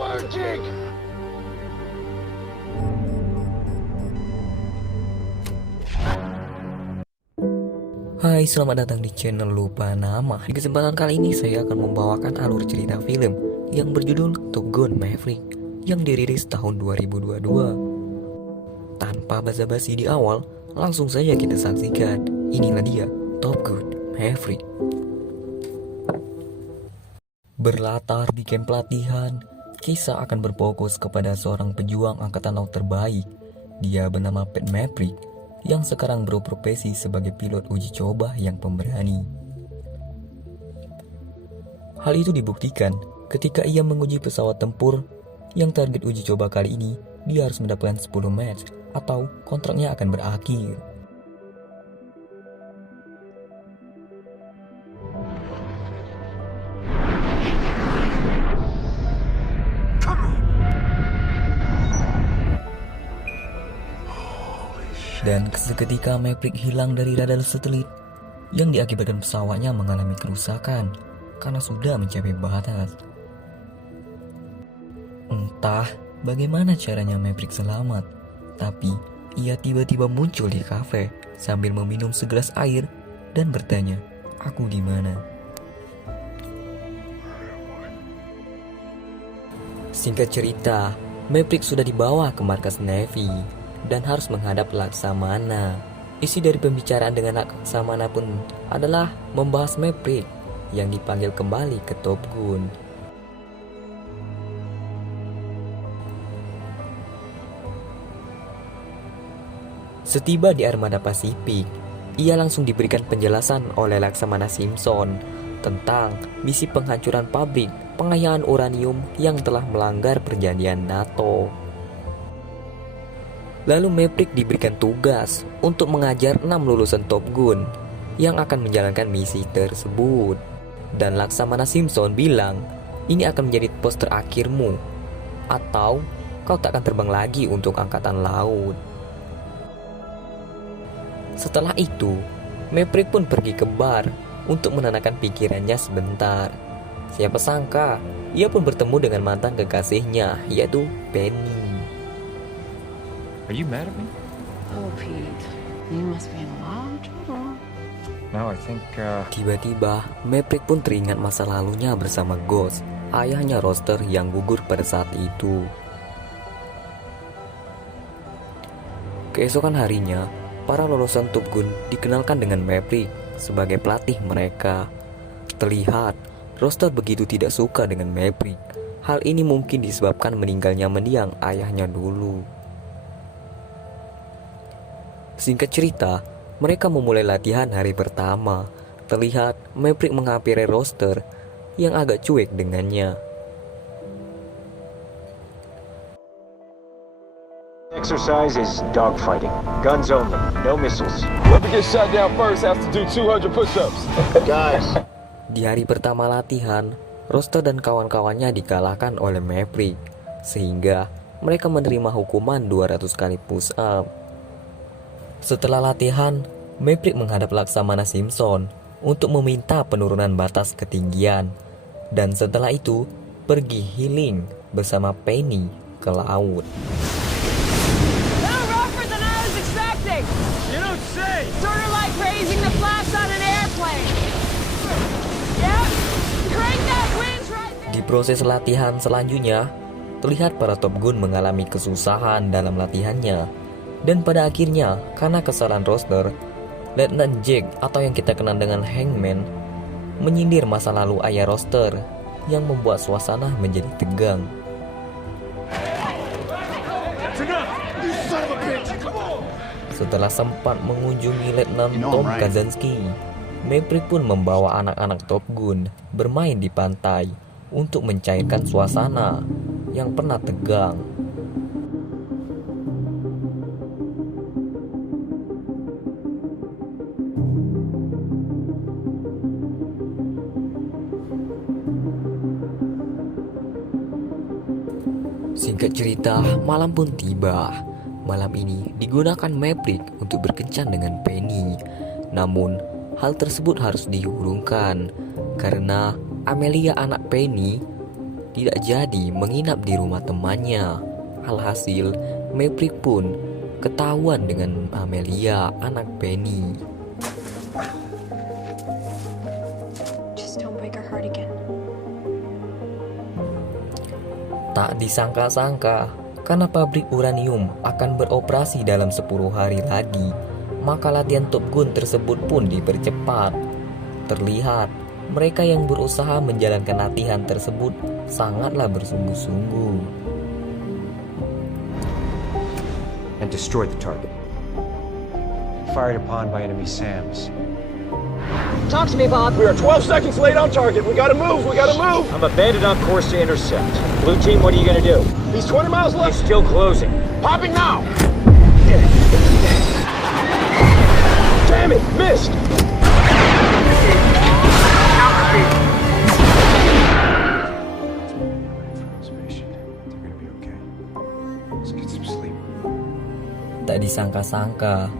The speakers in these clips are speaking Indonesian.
working! Hai, selamat datang di channel Lupa Nama. Di kesempatan kali ini saya akan membawakan alur cerita film yang berjudul Top Gun Maverick yang dirilis tahun 2022. Tanpa basa-basi di awal, langsung saja kita saksikan. Inilah dia, Top Gun Maverick. Berlatar di kamp pelatihan, kisah akan berfokus kepada seorang pejuang angkatan laut terbaik. Dia bernama Pat Maverick, yang sekarang berprofesi sebagai pilot uji coba yang pemberani. Hal itu dibuktikan ketika ia menguji pesawat tempur yang target uji coba kali ini dia harus mendapatkan 10 match atau kontraknya akan berakhir. Dan seketika Maverick hilang dari radar satelit yang diakibatkan pesawatnya mengalami kerusakan karena sudah mencapai batas. Entah bagaimana caranya Maverick selamat, tapi ia tiba-tiba muncul di kafe sambil meminum segelas air dan bertanya, "Aku di mana?" Singkat cerita, Maverick sudah dibawa ke markas Navy dan harus menghadap Laksamana. Isi dari pembicaraan dengan Laksamana pun adalah membahas Maverick yang dipanggil kembali ke Top Gun. Setiba di armada Pasifik, ia langsung diberikan penjelasan oleh Laksamana Simpson tentang misi penghancuran pabrik pengayaan uranium yang telah melanggar perjanjian NATO. Lalu Maverick diberikan tugas untuk mengajar 6 lulusan Top Gun yang akan menjalankan misi tersebut. Dan Laksamana Simpson bilang, ini akan menjadi pos terakhirmu, atau kau tak akan terbang lagi untuk angkatan laut. Setelah itu, Maverick pun pergi ke bar untuk menenangkan pikirannya sebentar. Siapa sangka, ia pun bertemu dengan mantan kekasihnya, yaitu Penny. Are you mad at me? Oh, Pete, you must be in a lot of trouble. No, I think, Tiba-tiba, Maverick pun teringat masa lalunya bersama Ghost, ayahnya Roster yang gugur pada saat itu. Keesokan harinya, para lulusan Top Gun dikenalkan dengan Maverick sebagai pelatih mereka. Terlihat, Roster begitu tidak suka dengan Maverick. Hal ini mungkin disebabkan meninggalnya mendiang ayahnya dulu. Singkat cerita, mereka memulai latihan hari pertama. Terlihat Maverick menghampiri Roster yang agak cuek dengannya. Exercise is dogfighting. Guns only, no missiles. Whoever gets shot down first has to do 200 push-ups. Guys, Di hari pertama latihan, Roster dan kawan-kawannya dikalahkan oleh Maverick, sehingga mereka menerima hukuman 200 kali push up. Setelah latihan, Maverick menghadap Laksamana Simpson untuk meminta penurunan batas ketinggian, dan setelah itu pergi healing bersama Penny ke laut. Little rougher than I was expecting. You don't say! Sort of like raising the flaps on an airplane. Yep. Crank that winch right there. Di proses latihan selanjutnya, terlihat para Top Gun mengalami kesusahan dalam latihannya. Dan pada akhirnya, karena kesalahan Roster, Letnan Jack atau yang kita kenal dengan Hangman menyindir masa lalu ayah Roster yang membuat suasana menjadi tegang. Setelah sempat mengunjungi Letnan Tom Kazansky, Maverick pun membawa anak-anak Top Gun bermain di pantai untuk mencairkan suasana yang pernah tegang. Singkat cerita, malam pun tiba. Malam ini digunakan Maverick untuk berkencan dengan Penny. Namun, hal tersebut harus diurungkan karena Amelia anak Penny tidak jadi menginap di rumah temannya. Alhasil, Maverick pun ketahuan dengan Amelia, anak Penny. Just don't break her heart again. Tak disangka-sangka, karena pabrik uranium akan beroperasi dalam 10 hari lagi, maka latihan Top Gun tersebut pun dipercepat. Terlihat, mereka yang berusaha menjalankan latihan tersebut sangatlah bersungguh-sungguh. And destroyed the target. Fired upon by enemy SAMs. Talk to me, Bob. We are 12 seconds late on target. We gotta move. We gotta move. I'm abandoned on course to intercept. Blue team, what are you gonna do? He's 20 miles He's left. still closing. Popping now. Damn it, missed. They're gonna be okay. Let's get some sleep. Tak disangka-sangka,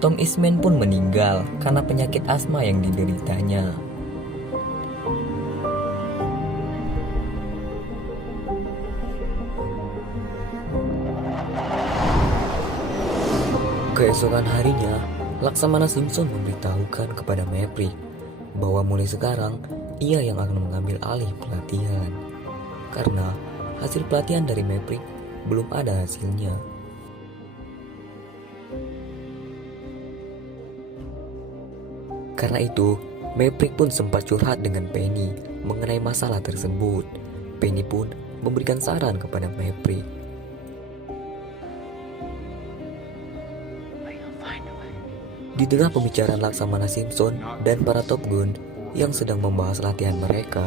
Tom Eastman pun meninggal karena penyakit asma yang dideritanya. Keesokan harinya, Laksamana Simpson memberitahukan kepada Maverick bahwa mulai sekarang ia yang akan mengambil alih pelatihan, karena hasil pelatihan dari Maverick belum ada hasilnya. Karena itu, Maverick pun sempat curhat dengan Penny mengenai masalah tersebut. Penny pun memberikan saran kepada Maverick. Di tengah pembicaraan Laksamana Simpson dan para Top Gun yang sedang membahas latihan mereka,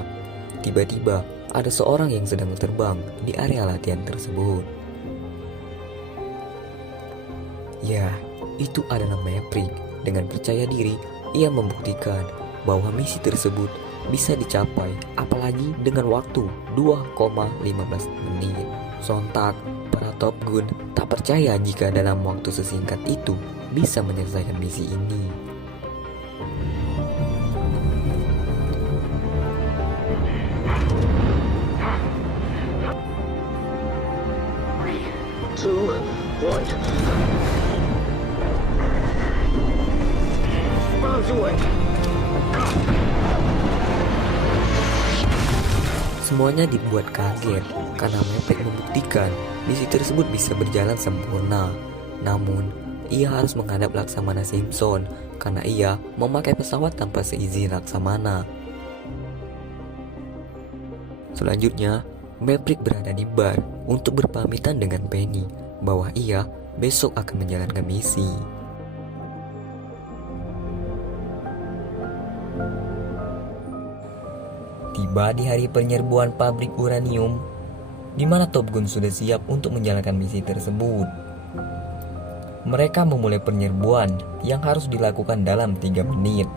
tiba-tiba ada seorang yang sedang terbang di area latihan tersebut. Ya, itu adalah Maverick. Dengan percaya diri, ia membuktikan bahwa misi tersebut bisa dicapai, apalagi dengan waktu 2,15 menit. Sontak, para Top Gun tak percaya jika dalam waktu sesingkat itu bisa menyelesaikan misi ini. Two, one. Bombs away. Semuanya dibuat kaget karena Maverick membuktikan misi tersebut bisa berjalan sempurna. Namun, ia harus menghadap Laksamana Simpson karena ia memakai pesawat tanpa seizin Laksamana. Selanjutnya, Maverick berada di bar untuk berpamitan dengan Penny bahwa ia besok akan menjalankan misi. Tiba di hari penyerbuan pabrik uranium, di mana Top Gun sudah siap untuk menjalankan misi tersebut. Mereka memulai penyerbuan yang harus dilakukan dalam 3 menit.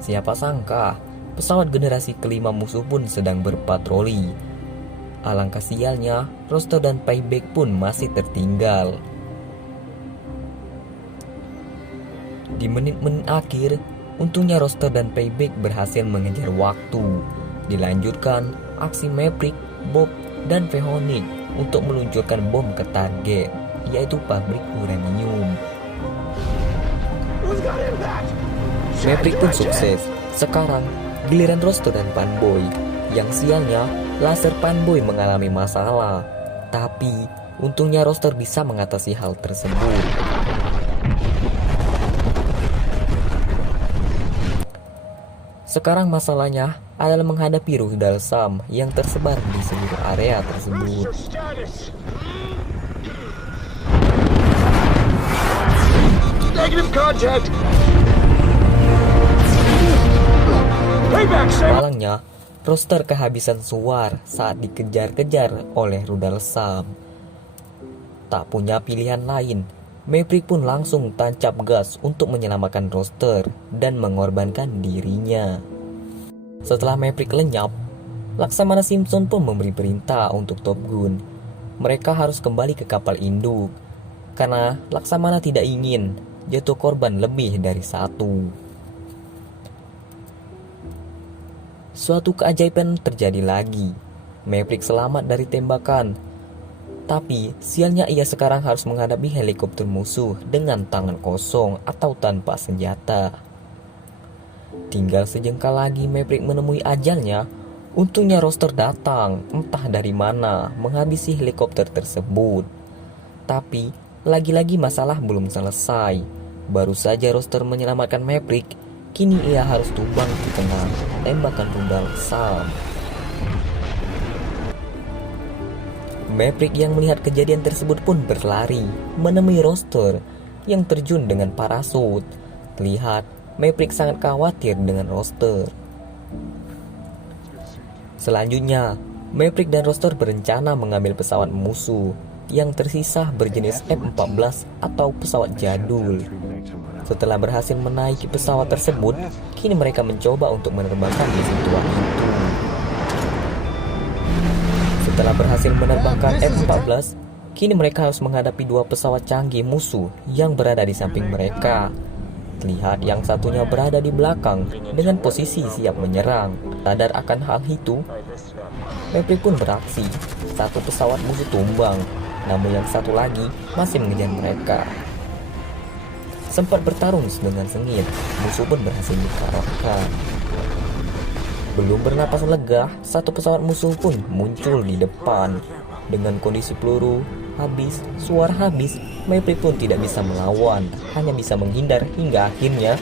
Siapa sangka, pesawat generasi kelima musuh pun sedang berpatroli. Alangkah sialnya, Roster dan Payback pun masih tertinggal. Di menit-menit akhir, untungnya Roster dan Payback berhasil mengejar waktu. Dilanjutkan aksi Maverick, Bob, dan Vehonik untuk meluncurkan bom ke target, yaitu pabrik uranium. Maverick pun sukses. Sekarang giliran Roster dan Panboy. Yang sialnya, laser Panboy mengalami masalah. Tapi untungnya Roster bisa mengatasi hal tersebut. Sekarang masalahnya adalah menghadapi rudal SAM yang tersebar di seluruh area tersebut. Negative contact. Payback, Sam. Malangnya, Roster kehabisan suar saat dikejar-kejar oleh rudal SAM. Tak punya pilihan lain, Maverick pun langsung tancap gas untuk menyelamatkan Roster dan mengorbankan dirinya. Setelah Maverick lenyap, Laksamana Simpson pun memberi perintah untuk Top Gun. Mereka harus kembali ke kapal induk, karena Laksamana tidak ingin jatuh korban lebih dari satu. Suatu keajaiban terjadi lagi. Maverick selamat dari tembakan. Tapi sialnya ia sekarang harus menghadapi helikopter musuh dengan tangan kosong atau tanpa senjata. Tinggal sejengkal lagi Maverick menemui ajalnya. Untungnya Roster datang, entah dari mana, menghabisi helikopter tersebut. Tapi, lagi-lagi masalah belum selesai. Baru saja Roster menyelamatkan Maverick, kini ia harus tumbang di tengah tembakan rudal Sam. Maverick yang melihat kejadian tersebut pun berlari, menemui Roster yang terjun dengan parasut. Terlihat, Maverick sangat khawatir dengan Roster. Selanjutnya, Maverick dan Roster berencana mengambil pesawat musuh yang tersisa berjenis F-14 atau pesawat jadul. Setelah berhasil menaiki pesawat tersebut, kini mereka mencoba untuk menerbangkan pesawat itu. Setelah berhasil menerbangkan F-14, kini mereka harus menghadapi dua pesawat canggih musuh yang berada di samping mereka. Terlihat yang satunya berada di belakang dengan posisi siap menyerang. Sadar akan hal itu, Maverick pun beraksi. Satu pesawat musuh tumbang, namun yang satu lagi masih mengejar mereka. Sempat bertarung dengan sengit, musuh pun berhasil dikalahkan. Belum bernapas lega, satu pesawat musuh pun muncul di depan. Dengan kondisi peluru habis, suara habis, Maverick pun tidak bisa melawan, hanya bisa menghindar hingga akhirnya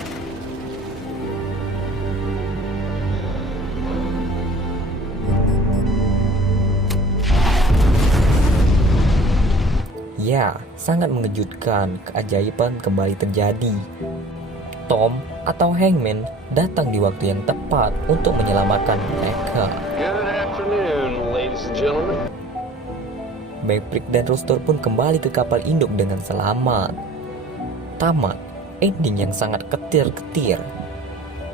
ya, sangat mengejutkan, keajaiban kembali terjadi. Tom atau Hangman datang di waktu yang tepat untuk menyelamatkan mereka. Good afternoon, ladies and gentlemen. Maverick dan Roster pun kembali ke kapal induk dengan selamat. Tamat, ending yang sangat ketir-ketir.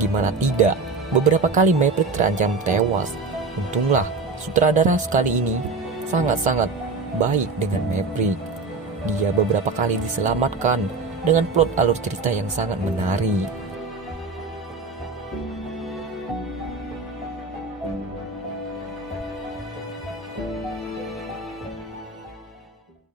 Gimana tidak, beberapa kali Maverick terancam tewas. Untunglah, sutradara sekali ini sangat-sangat baik dengan Maverick. Dia beberapa kali diselamatkan dengan plot alur cerita yang sangat menarik.